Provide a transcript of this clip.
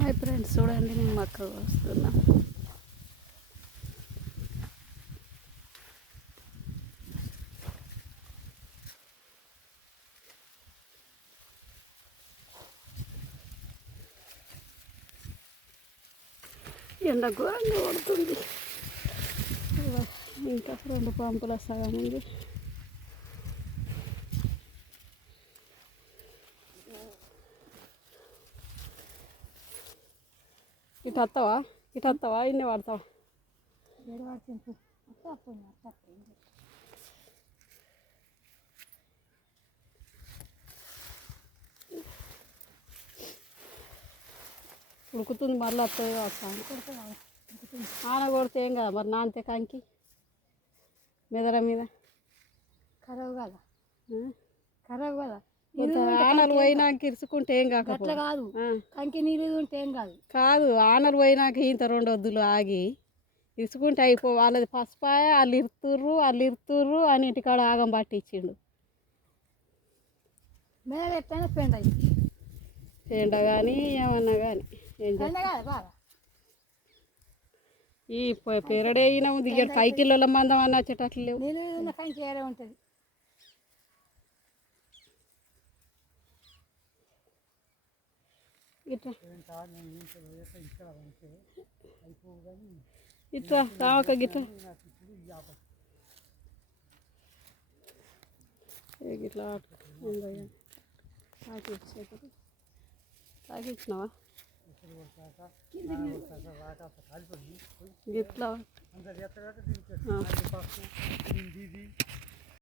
Hi friends, చూడండి నేను మక్క వస్తున్నా. ఎండ ఘోరంగా పడుతుంది. ఇంకా 2 పంపుల సగం ఉంది. ఇటు వస్తావా ఇన్ని పడతావా? ఉడుకుతుంది, మళ్ళీ వస్తుంది వస్తాను. ఆన కొడితే ఏం కదా మరి, నాంతే కంకి మెదర మీద ఖరాబ్ కదా ఆనలు పోయినాక ఇరుచుకుంటే ఏం కాక అట్లా కాదు. కంకి నీళ్ళు ఉంటే ఏం కాదు. కాదు, ఆనలు పోయినాక ఇంత 2 వద్దులు ఆగి ఇరుచుకుంటే అయిపో. వాళ్ళది పసుపాయ, వాళ్ళు ఇరుతుర్రు అని ఇంటికాడ ఆగం పట్టించిండు. మీద ఎట్లయినా పెండ ఎండ కానీ ఏమన్నా కానీ ఏం బాగా ఈ పెరడే అయినా ఉంది. ఇక్కడ 5 కిలోల మందం అన్న వచ్చేటట్లు లేవు. నీళ్ళు ఉన్న కంకి వేరే ఉంటుంది. ఇట్లా రావక గిట్లా గిట్లా తాకిచ్చినావా గిట్లా